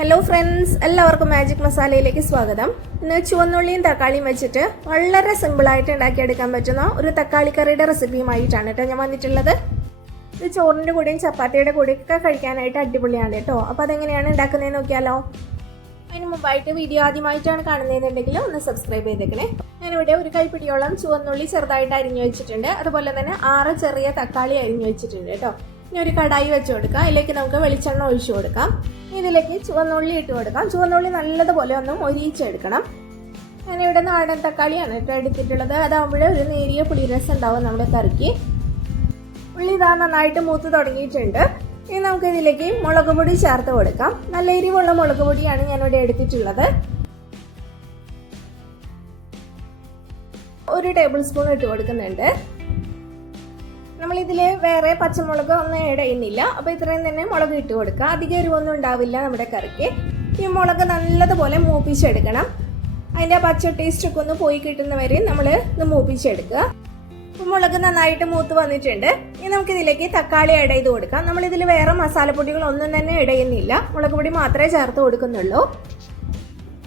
Hello friends, എല്ലാവർക്കും magic മസാലയിലേക്ക് സ്വാഗതം. ഇന്ന് ചുവന്നുള്ളിയും തക്കാളിയും വെച്ചിട്ട് വളരെ സിമ്പിളായിട്ട് ഉണ്ടാക്കിയെടുക്കാൻ പറ്റുന്ന ഒരു തക്കാളി കറിയുടെ റെസിപ്പിയുമായിട്ടാണ് കേട്ടോ ഞാൻ വന്നിട്ടുള്ളത്. ഇത് ചോറിൻ്റെ കൂടെയും ചപ്പാത്തിയുടെ കൂടെയൊക്കെ കഴിക്കാനായിട്ട് അടിപൊളിയാണ് കേട്ടോ. അപ്പോൾ അതെങ്ങനെയാണ് ഉണ്ടാക്കുന്നതെന്ന് നോക്കിയാലോ. അതിന് മുമ്പായിട്ട് വീഡിയോ ആദ്യമായിട്ടാണ് കാണുന്നതെന്നുണ്ടെങ്കിൽ ഒന്ന് സബ്സ്ക്രൈബ് ചെയ്തേക്കണേ. ഞാനിവിടെ ഒരു കൈപ്പിടിയോളം ചുവന്നുള്ളി ചെറുതായിട്ട് അരിഞ്ഞു വെച്ചിട്ടുണ്ട്. അതുപോലെ തന്നെ 6 ചെറിയ തക്കാളി അരിഞ്ഞു വെച്ചിട്ടുണ്ട് കേട്ടോ. ഇനി ഒരു കടായി വെച്ച് കൊടുക്കാം. അതിലേക്ക് നമുക്ക് വെളിച്ചെണ്ണ ഒഴിച്ചു കൊടുക്കാം. ഇതിലേക്ക് ചുവന്നുള്ളി ഇട്ട് കൊടുക്കാം. ചുവന്നുള്ളി നല്ലതുപോലെ ഒന്ന് മൊരിയിച്ചെടുക്കണം. ഞാനിവിടെ നാടൻ തക്കാളിയാണ് കേട്ടോ എടുത്തിട്ടുള്ളത്. അതാകുമ്പോൾ ഒരു നേരിയ പുളിരസം ഉണ്ടാവും നമ്മുടെ കറിക്ക്. ഉള്ളി ഇതാ നന്നായിട്ട് മൂത്ത് തുടങ്ങിയിട്ടുണ്ട്. ഇനി നമുക്ക് ഇതിലേക്ക് മുളക് പൊടി ചേർത്ത് കൊടുക്കാം. നല്ല എരിവുള്ള മുളക് പൊടിയാണ് ഞാനിവിടെ എടുത്തിട്ടുള്ളത്. 1 ടേബിൾ സ്പൂൺ ഇട്ട് കൊടുക്കുന്നുണ്ട്. നമ്മളിതിൽ വേറെ പച്ചമുളക് ഒന്നും ആഡ് ചെയ്യുന്നില്ല. അപ്പോൾ ഇത്രയും തന്നെ മുളക് ഇട്ട് കൊടുക്കുക. അധികം എരിവൊന്നും ഉണ്ടാവില്ല നമ്മുടെ കറിക്ക്. ഈ മുളക് നല്ലതുപോലെ മൂപ്പിച്ചെടുക്കണം. അതിൻ്റെ പച്ച ടേസ്റ്റൊക്കെ ഒന്ന് പോയി കിട്ടുന്നവരെ നമ്മൾ ഇത് മൂപ്പിച്ചെടുക്കുക. അപ്പോൾ മുളക് നന്നായിട്ട് മൂത്ത് വന്നിട്ടുണ്ട്. ഇനി നമുക്കിതിലേക്ക് തക്കാളി ആഡ് ചെയ്ത് കൊടുക്കാം. നമ്മളിതിൽ വേറെ മസാലപ്പൊടികളൊന്നും തന്നെ ആഡ് ചെയ്യുന്നില്ല. മുളക് പൊടി മാത്രമേ ചേർത്ത് കൊടുക്കുന്നുള്ളൂ.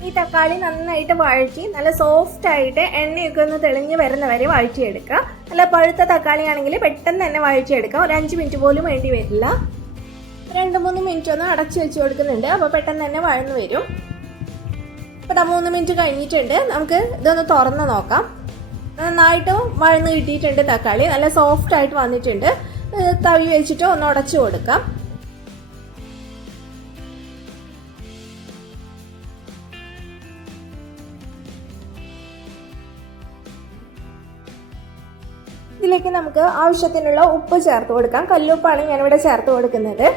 ഈ തക്കാളി നന്നായിട്ട് വഴറ്റി നല്ല സോഫ്റ്റ് ആയിട്ട് എണ്ണയൊക്കെ ഒന്ന് തെളിഞ്ഞ് വരുന്നവരെ വഴറ്റിയെടുക്കുക. നല്ല പഴുത്ത തക്കാളി ആണെങ്കിൽ പെട്ടെന്ന് തന്നെ വഴറ്റിയെടുക്കുക. ഒരു 5 മിനിറ്റ് പോലും വേണ്ടി വരില്ല. 2-3 മിനിറ്റ് ഒന്ന് അടച്ചു വെച്ച് കൊടുക്കുന്നുണ്ട്. അപ്പോൾ പെട്ടെന്ന് തന്നെ വഴന്നു വരും. അപ്പോൾ 3 മിനിറ്റ് കഴിഞ്ഞിട്ടുണ്ട്. നമുക്ക് ഇതൊന്ന് തുറന്ന് നോക്കാം. നന്നായിട്ട് വഴന്ന് കിട്ടിയിട്ടുണ്ട്. തക്കാളി നല്ല സോഫ്റ്റ് ആയിട്ട് വന്നിട്ടുണ്ട്. തവി വെച്ചിട്ട് ഒന്ന് ഉടച്ചു കൊടുക്കാം. ഇതിലേക്ക് നമുക്ക് ആവശ്യത്തിനുള്ള ഉപ്പ് ചേർത്ത് കൊടുക്കാം. കല്ലുപ്പാണ് ഞാനിവിടെ ചേർത്ത് കൊടുക്കുന്നത്.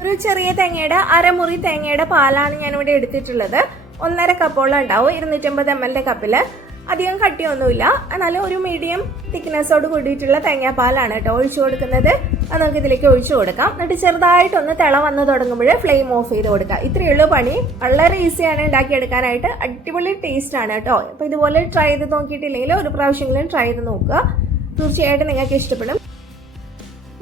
ഒരു ചെറിയ തേങ്ങയുടെ അരമുറി തേങ്ങയുടെ പാലാണ് ഞാനിവിടെ എടുത്തിട്ടുള്ളത്. 1.5 കപ്പോളം ഉണ്ടാവും 250 ml കപ്പിൽ. അധികം കട്ടിയൊന്നുമില്ല. എന്നാലും ഒരു മീഡിയം തിക്നെസ്സോട് കൂടിയിട്ടുള്ള തേങ്ങാപ്പാലാണ് കേട്ടോ ഒഴിച്ചു കൊടുക്കുന്നത്. അത് നമുക്ക് ഇതിലേക്ക് ഒഴിച്ചു കൊടുക്കാം. എന്നിട്ട് ചെറുതായിട്ടൊന്ന് തിള വന്ന് തുടങ്ങുമ്പോൾ ഫ്ലെയിം ഓഫ് ചെയ്ത് കൊടുക്കുക. ഇത്രയുള്ള പണി. വളരെ ഈസിയാണ് ഉണ്ടാക്കിയെടുക്കാനായിട്ട്. അടിപൊളി ടേസ്റ്റ് ആണ് കേട്ടോ. അപ്പോൾ ഇതുപോലെ ട്രൈ ചെയ്ത് നോക്കിയിട്ടില്ലെങ്കിൽ ഒരു പ്രാവശ്യമെങ്കിലും ട്രൈ ചെയ്ത് നോക്കുക. തീർച്ചയായിട്ടും നിങ്ങൾക്ക് ഇഷ്ടപ്പെടും.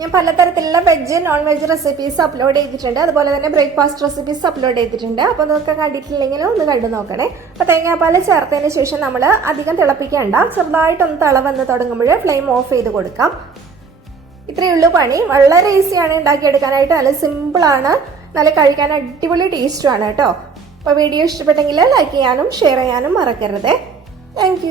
ഞാൻ പലതരത്തിലുള്ള veg non veg recipes upload ചെയ്തിട്ടുണ്ട്. അതുപോലെ തന്നെ ബ്രേക്ക്ഫാസ്റ്റ് റെസിപ്പീസ് അപ്ലോഡ് ചെയ്തിട്ടുണ്ട്. അപ്പോൾ അതൊക്കെ കണ്ടിട്ടില്ലെങ്കിൽ ഒന്ന് കണ്ടു നോക്കണേ. അപ്പോൾ തേങ്ങാപ്പാൽ ചേർത്തതിന് ശേഷം നമ്മൾ അധികം തിളപ്പിക്കേണ്ട. ചെറുതായിട്ടൊന്ന് തിള വന്ന് തുടങ്ങുമ്പോൾ ഫ്ലെയിം ഓഫ് ചെയ്ത് കൊടുക്കാം. ഇത്രയേ ഉള്ളൂ പണി. വളരെ ഈസിയാണ് ഉണ്ടാക്കിയെടുക്കാനായിട്ട്. നല്ല സിമ്പിളാണ്. നല്ല കഴിക്കാൻ അടിപൊളി ടേസ്റ്റുമാണ് കേട്ടോ. അപ്പോൾ വീഡിയോ ഇഷ്ടപ്പെട്ടെങ്കിൽ ലൈക്ക് ചെയ്യാനും ഷെയർ ചെയ്യാനും മറക്കരുത്. താങ്ക്